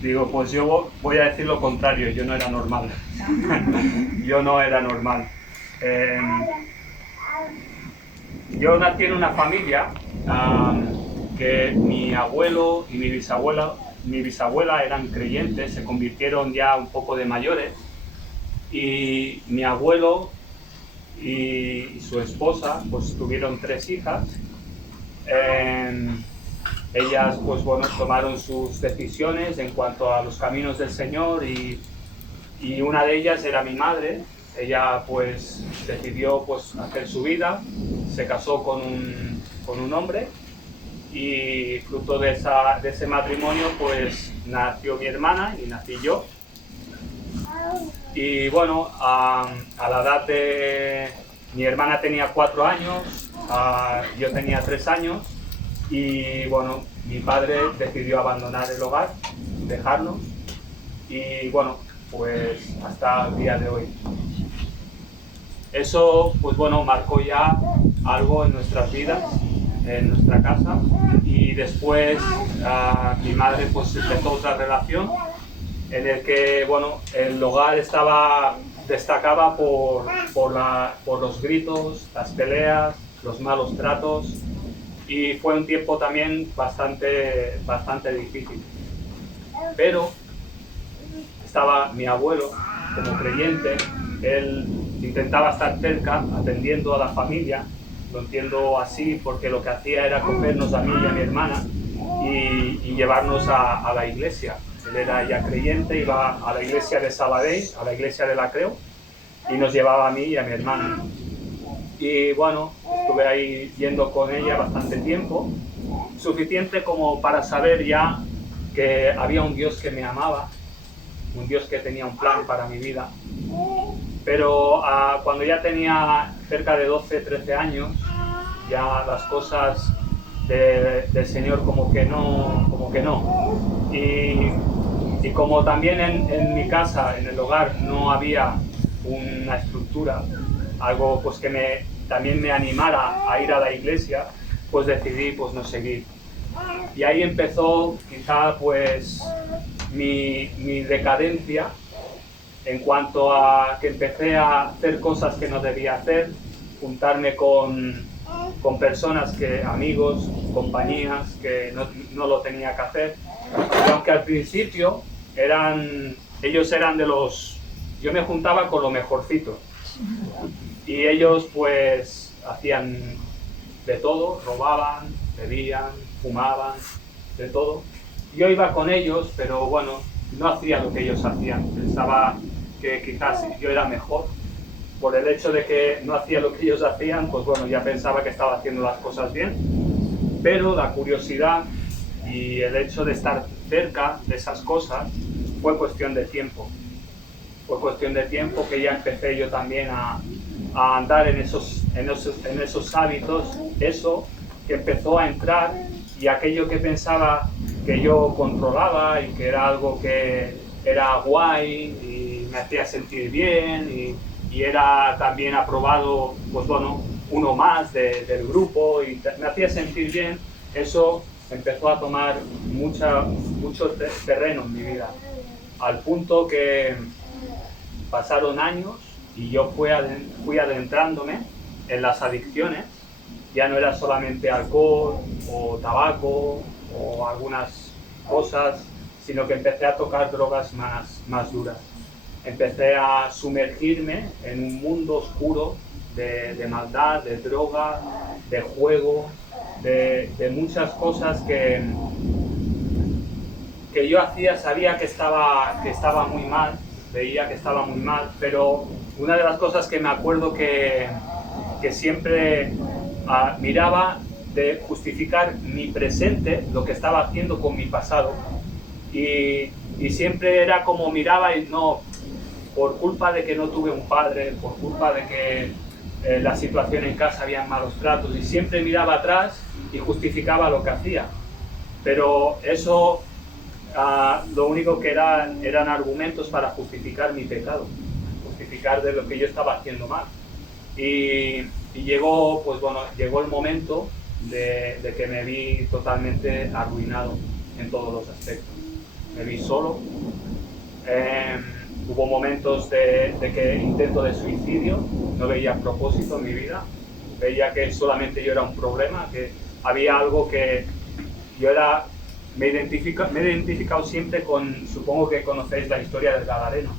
Digo, pues yo voy a decir lo contrario, yo no era normal. Yo no era normal. Eh, yo nací en una familia que mi abuelo y mi bisabuela eran creyentes, se convirtieron ya un poco de mayores, y mi abuelo y su esposa pues tuvieron 3 hijas. Ellas pues bueno, tomaron sus decisiones en cuanto a los caminos del Señor, y una de ellas era mi madre. Ella pues decidió pues hacer su vida, se casó con un hombre, y fruto de ese matrimonio pues nació mi hermana y nací yo. Y bueno, a la edad de... Mi hermana tenía 4 años, yo tenía 3 años, y bueno, mi padre decidió abandonar el hogar, dejarnos, y bueno, pues hasta el día de hoy. Eso pues bueno, marcó ya algo en nuestras vidas, en nuestra casa, y después mi madre pues empezó otra relación en el que bueno, el hogar destacaba por los gritos, las peleas, los malos tratos, y fue un tiempo también bastante difícil. Pero estaba mi abuelo como creyente, él intentaba estar cerca, atendiendo a la familia. Lo entiendo así porque lo que hacía era cogernos a mí y a mi hermana y llevarnos a la iglesia. Él era ya creyente, iba a la iglesia de Sabadell, a la iglesia de la Creu, y nos llevaba a mí y a mi hermana. Y bueno, estuve ahí yendo con ella bastante tiempo, suficiente como para saber ya que había un Dios que me amaba, un Dios que tenía un plan para mi vida. Pero cuando ya tenía cerca de 12, 13 años, ya las cosas del Señor como que no. Y como también en mi casa, en el hogar, no había una estructura, algo pues que también me animara a ir a la iglesia, pues decidí pues no seguir. Y ahí empezó quizá pues mi decadencia, en cuanto a que empecé a hacer cosas que no debía hacer, juntarme con personas, amigos, compañías que no lo tenía que hacer. Y aunque al principio ellos eran yo me juntaba con lo mejorcito, y ellos pues hacían de todo, robaban, bebían, fumaban, de todo. Yo iba con ellos, pero bueno, no hacía lo que ellos hacían. Pensaba que quizás yo era mejor. Por el hecho de que no hacía lo que ellos hacían, pues bueno, ya pensaba que estaba haciendo las cosas bien. Pero la curiosidad y el hecho de estar cerca de esas cosas fue cuestión de tiempo. Fue cuestión de tiempo que ya empecé yo también a andar en esos hábitos, eso que empezó a entrar, y aquello que pensaba que yo controlaba y que era algo que era guay y me hacía sentir bien y era también aprobado, pues bueno, uno más del grupo y me hacía sentir bien, eso empezó a tomar mucho terreno en mi vida, al punto que pasaron años y yo fui adentrándome en las adicciones. Ya no era solamente alcohol o tabaco o algunas cosas, sino que empecé a tocar drogas más duras. Empecé a sumergirme en un mundo oscuro de maldad, de droga, de juego, de muchas cosas que yo hacía. Sabía que estaba muy mal, veía que estaba muy mal, pero una de las cosas que me acuerdo que siempre miraba de justificar mi presente, lo que estaba haciendo con mi pasado, y siempre era como miraba y no, por culpa de que no tuve un padre, por culpa de que la situación en casa había malos tratos, y siempre miraba atrás y justificaba lo que hacía. Pero eso lo único que eran argumentos para justificar mi pecado, justificar de lo que yo estaba haciendo mal. Y llegó el momento de que me vi totalmente arruinado en todos los aspectos. me vi solo. Hubo momentos de que intento de suicidio, no veía propósito en mi vida, veía que solamente yo era un problema, que había algo que yo era, me he identificado siempre con, supongo que conocéis la historia del Gadareno,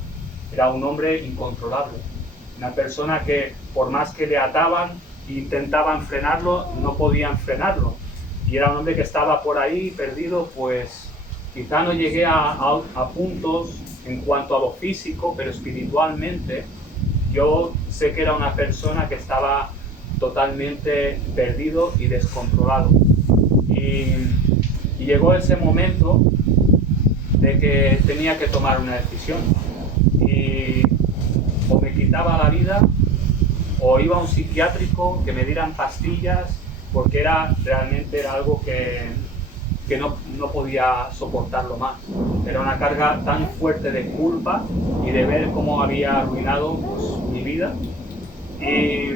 era un hombre incontrolable, una persona que por más que le ataban e intentaban frenarlo, no podían frenarlo, y era un hombre que estaba por ahí perdido. Pues quizá no llegué a puntos en cuanto a lo físico, pero espiritualmente yo sé que era una persona que estaba totalmente perdido y descontrolado. Y llegó ese momento de que tenía que tomar una decisión. Y o me quitaba la vida, o iba a un psiquiátrico que me dieran pastillas, porque realmente era algo que no podía soportarlo más. Era una carga tan fuerte de culpa y de ver cómo había arruinado, pues, mi vida. Y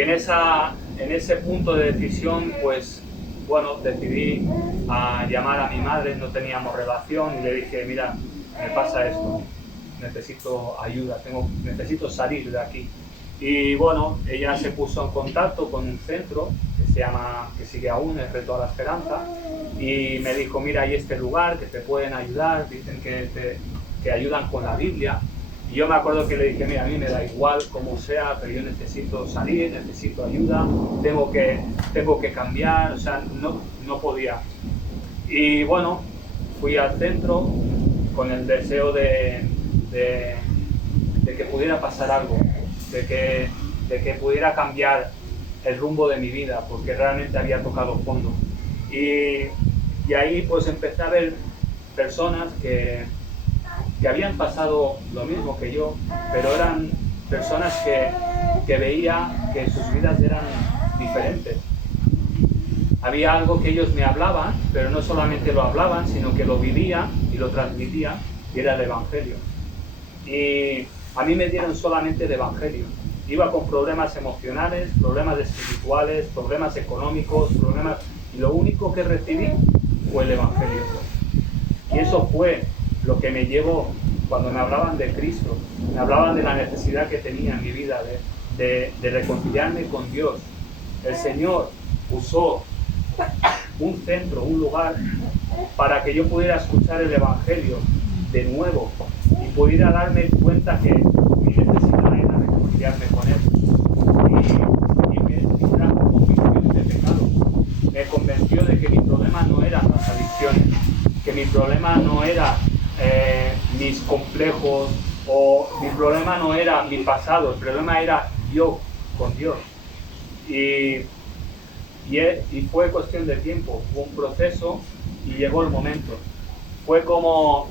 en ese punto de decisión, pues bueno, decidí llamar a mi madre, no teníamos relación, y le dije: mira, me pasa esto, necesito ayuda, necesito salir de aquí. Y bueno, ella se puso en contacto con un centro que sigue aún, el Reto a la Esperanza, y me dijo: mira, hay este lugar que te pueden ayudar, dicen que ayudan con la Biblia. Y yo me acuerdo que le dije: mira, a mí me da igual como sea, pero yo necesito salir, necesito ayuda, tengo que cambiar, o sea, no podía. Y bueno, fui al centro con el deseo de que pudiera pasar algo, de que pudiera cambiar el rumbo de mi vida, porque realmente había tocado fondo. Y ahí pues empecé a ver personas que habían pasado lo mismo que yo, pero eran personas que veía que sus vidas eran diferentes. Había algo que ellos me hablaban, pero no solamente lo hablaban, sino que lo vivían y lo transmitían, y era el Evangelio. Y a mí me dieron solamente el Evangelio. Iba con problemas emocionales, problemas espirituales, problemas económicos, y lo único que recibí fue el Evangelio. Y eso fue lo que me llevó, cuando me hablaban de Cristo, me hablaban de la necesidad que tenía en mi vida de reconciliarme con Dios. El Señor usó un centro, un lugar, para que yo pudiera escuchar el Evangelio de nuevo y pudiera darme cuenta que mi necesidad era reconciliarme con Él. Y me dio una convicción de pecado. Me convenció de que mi problema no eran las adicciones, que mi problema no era mis complejos, o mi problema no era mi pasado, el problema era yo con Dios. Y fue cuestión de tiempo, fue un proceso y llegó el momento.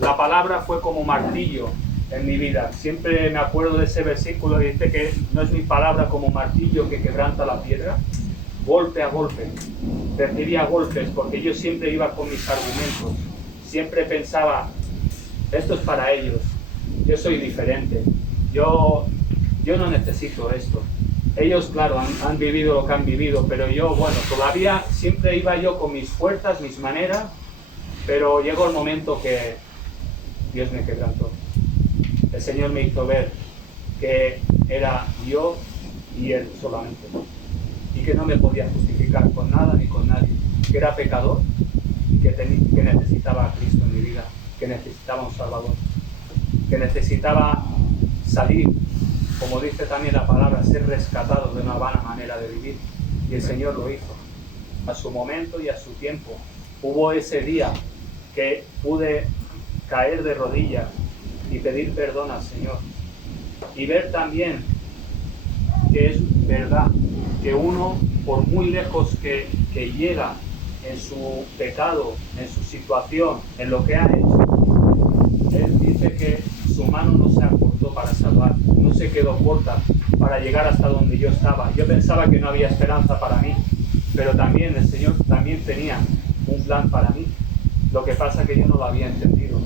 La palabra fue como martillo en mi vida. Siempre me acuerdo de ese versículo que dice que no es mi palabra como martillo que quebranta la piedra. Golpe a golpe, recibía golpes, porque yo siempre iba con mis argumentos. Siempre pensaba: esto es para ellos, yo soy diferente, yo no necesito esto. Ellos, claro, han vivido lo que han vivido, pero yo, bueno, todavía siempre iba yo con mis fuerzas, mis maneras, pero llegó el momento que Dios me quebrantó. El Señor me hizo ver que era yo y Él solamente, y que no me podía justificar con nada ni con nadie, que era pecador y que necesitaba a Cristo en mi vida, que necesitaba un Salvador, que necesitaba salir, como dice también la palabra, ser rescatado de una vana manera de vivir. Y el Señor lo hizo, a su momento y a su tiempo. Hubo ese día que pude caer de rodillas y pedir perdón al Señor, y ver también que es verdad que uno, por muy lejos que llega en su pecado, en su situación, en lo que ha hecho, Él dice que su mano no se acortó para salvar, no se quedó corta para llegar hasta donde yo estaba. Yo pensaba que no había esperanza para mí, pero también el Señor también tenía un plan para mí. Lo que pasa es que yo no lo había entendido,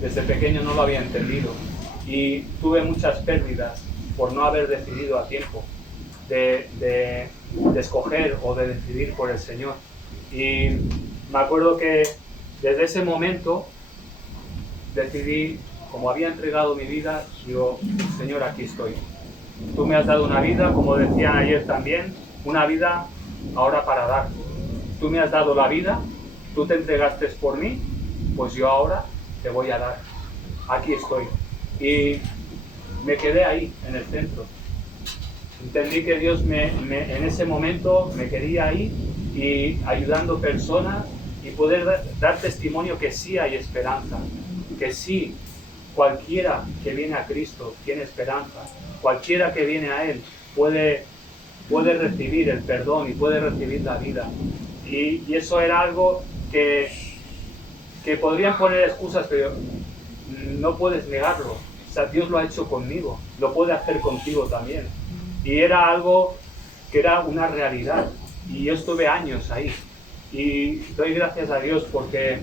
desde pequeño no lo había entendido, y tuve muchas pérdidas por no haber decidido a tiempo de escoger o de decidir por el Señor. Y me acuerdo que desde ese momento decidí, como había entregado mi vida, digo, Señor, aquí estoy. Tú me has dado una vida, como decían ayer también, una vida ahora para dar. Tú me has dado la vida, tú te entregaste por mí, pues yo ahora te voy a dar. Aquí estoy. Y me quedé ahí, en el centro. Entendí que Dios en ese momento me quería ahí y ayudando personas y poder dar testimonio que sí hay esperanza, que sí, cualquiera que viene a Cristo tiene esperanza, cualquiera que viene a Él puede recibir el perdón y puede recibir la vida. Y eso era algo que podrían poner excusas, pero no puedes negarlo. O sea, Dios lo ha hecho conmigo, lo puede hacer contigo también. Y era algo que era una realidad. Y yo estuve años ahí. Y doy gracias a Dios porque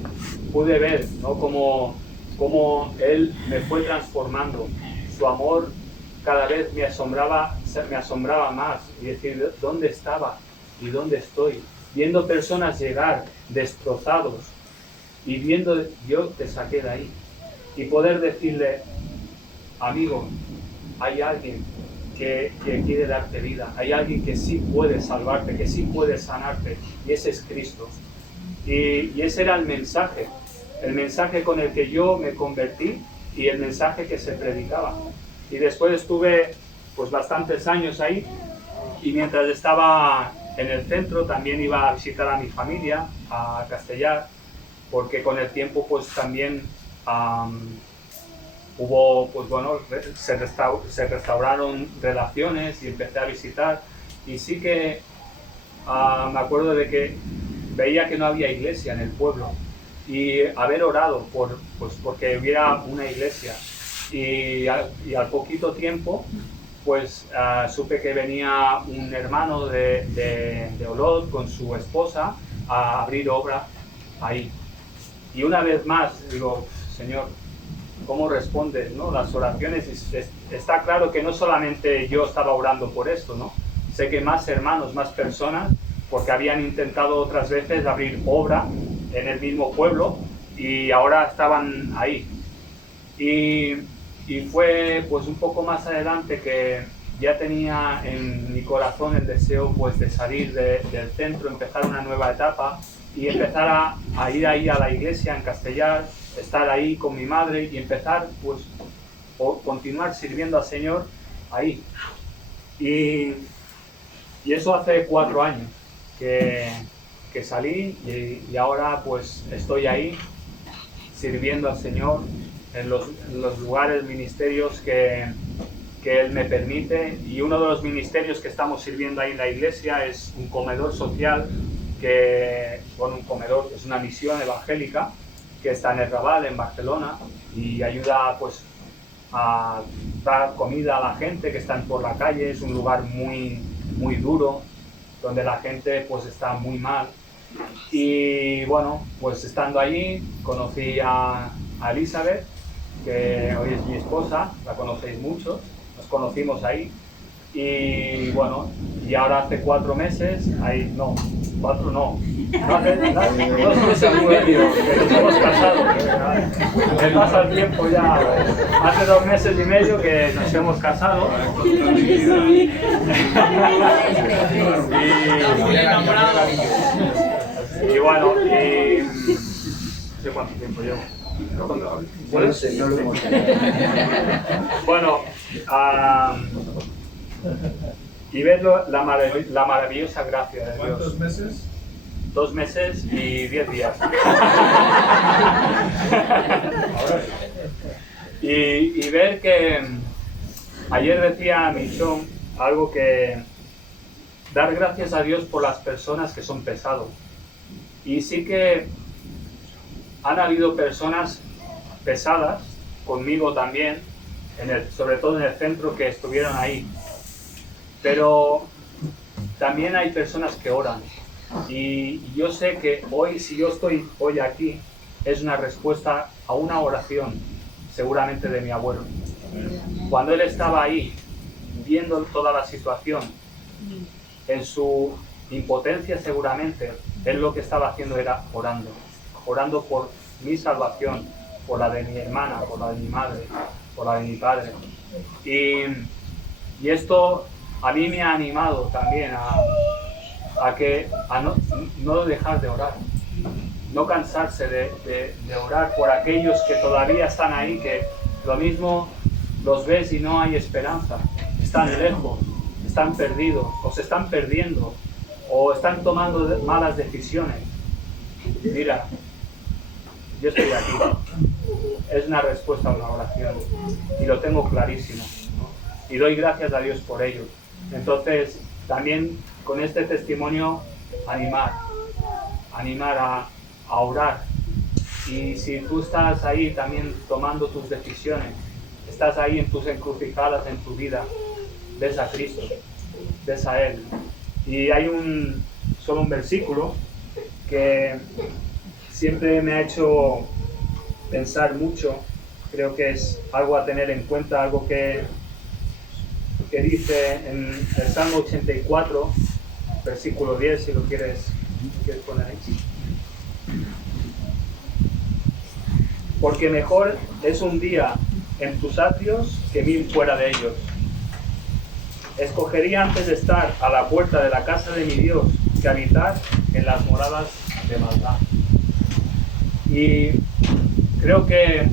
pude ver, ¿no?, cómo Él me fue transformando. Su amor cada vez me asombraba más. Y decir, ¿dónde estaba? ¿Y dónde estoy? Viendo personas llegar destrozados. Y viendo, yo te saqué de ahí. Y poder decirle, amigo, hay alguien que quiere darte vida, hay alguien que sí puede salvarte, que sí puede sanarte, y ese es Cristo. Y ese era el mensaje con el que yo me convertí y el mensaje que se predicaba. Y después estuve pues bastantes años ahí, y mientras estaba en el centro también iba a visitar a mi familia, a Castellar, porque con el tiempo pues también hubo, pues bueno, se restauraron relaciones y empecé a visitar. Y sí que me acuerdo de que veía que no había iglesia en el pueblo y haber orado porque hubiera una iglesia. Y al poquito tiempo, pues supe que venía un hermano de Olot con su esposa a abrir obra ahí. Y una vez más digo, Señor, ¿cómo respondes, ¿no?, las oraciones? Está claro que no solamente yo estaba orando por esto, ¿no? Sé que más hermanos, más personas, porque habían intentado otras veces abrir obra en el mismo pueblo y ahora estaban ahí. Y fue pues un poco más adelante que ya tenía en mi corazón el deseo pues de salir del centro, empezar una nueva etapa y empezar a ir ahí a la iglesia en Castellar, estar ahí con mi madre y empezar pues continuar sirviendo al Señor ahí. Y eso hace 4 años que salí y ahora pues estoy ahí sirviendo al Señor en los lugares, ministerios que Él me permite. Y uno de los ministerios que estamos sirviendo ahí en la iglesia es un comedor social, un comedor es una misión evangélica que está en el Raval, en Barcelona, y ayuda pues a dar comida a la gente que están por la calle. Es un lugar muy, muy duro, donde la gente pues está muy mal. Y bueno, pues estando allí conocí a Elizabeth, que hoy es mi esposa, la conocéis muchos, nos conocimos ahí. Y bueno, y ahora hace 4 meses, hace 2 meses y medio que nos hemos casado. Me pasa el tiempo ya. Hace 2 meses y medio que nos hemos casado. Y bueno, no sé cuánto tiempo llevo. Bueno, y ver la maravillosa gracia de Dios. ¿Cuántos meses? 2 meses y 10 días. y ver que ayer decía Michón algo que dar gracias a Dios por las personas que son pesados. Y sí que han habido personas pesadas, conmigo también, sobre todo en el centro, que estuvieron ahí. Pero también hay personas que oran. Y yo sé que hoy, si yo estoy hoy aquí, es una respuesta a una oración, seguramente de mi abuelo. Cuando él estaba ahí, viendo toda la situación, en su impotencia seguramente, él lo que estaba haciendo era orando por mi salvación, por la de mi hermana, por la de mi madre, por la de mi padre. Y esto a mí me ha animado también a no dejar de orar, no cansarse de orar por aquellos que todavía están ahí, que lo mismo los ves y no hay esperanza, están lejos, están perdidos, o se están perdiendo, o están tomando malas decisiones. Mira, yo estoy aquí. Es una respuesta a una oración y lo tengo clarísimo, ¿no? Y doy gracias a Dios por ello. Entonces, también con este testimonio, animar a orar. Y si tú estás ahí también tomando tus decisiones, estás ahí en tus encrucijadas en tu vida, ves a Cristo, ves a Él. Y hay solo un versículo que siempre me ha hecho pensar mucho, creo que es algo a tener en cuenta, algo que dice en el Salmo 84, versículo 10, si lo quieres poner ahí. Porque mejor es un día en tus atrios que 1000 fuera de ellos. Escogería antes de estar a la puerta de la casa de mi Dios que habitar en las moradas de maldad. Y creo que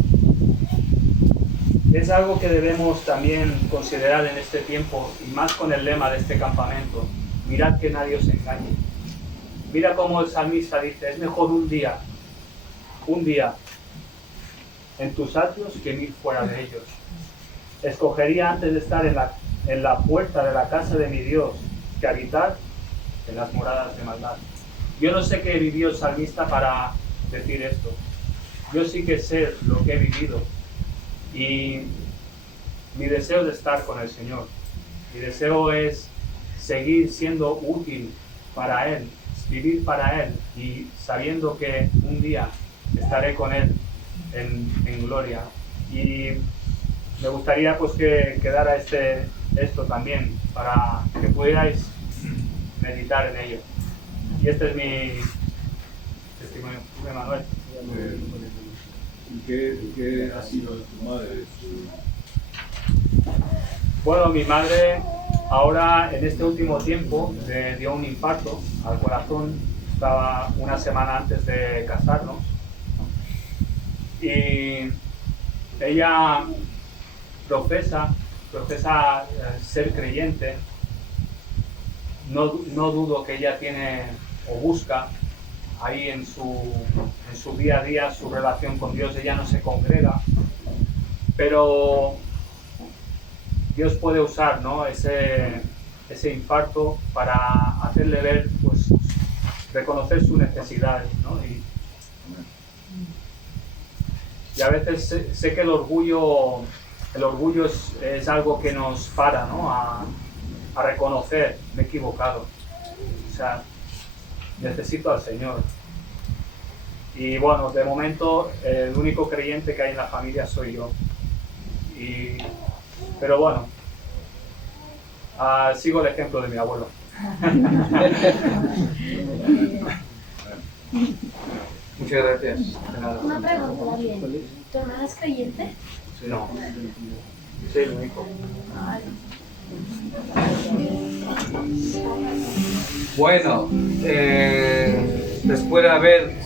es algo que debemos también considerar en este tiempo, y más con el lema de este campamento: mirad que nadie os engañe. Mira cómo el salmista dice: es mejor un día en tus atrios que 1000 fuera de ellos. Escogería antes de estar en la puerta de la casa de mi Dios que habitar en las moradas de maldad. Yo no sé qué vivió el salmista para decir esto. Yo sí que sé lo que he vivido, y mi deseo es estar con el Señor. Mi deseo es seguir siendo útil para Él, vivir para Él, y sabiendo que un día estaré con Él en gloria. Y me gustaría pues que quedara esto también, para que pudierais meditar en ello. Y este es mi testimonio. Manuel. ¿Qué ha sido de tu madre? Bueno, mi madre ahora en este último tiempo le dio un infarto al corazón. Estaba una semana antes de casarnos, y ella profesa ser creyente. No dudo que ella tiene o busca ahí en su día a día su relación con Dios. Ella no se congrega, pero Dios puede usar, ¿no?, ese infarto para hacerle ver, pues, reconocer sus necesidades, ¿no? Y a veces sé que el orgullo es algo que nos para, ¿no?, a reconocer: me he equivocado, o sea, necesito al Señor. Y bueno, de momento el único creyente que hay en la familia soy yo. Pero bueno, sigo el ejemplo de mi abuelo. Muchas gracias. Una pregunta, David. ¿Tu hermana es creyente? No, soy el único. Bueno, después de haber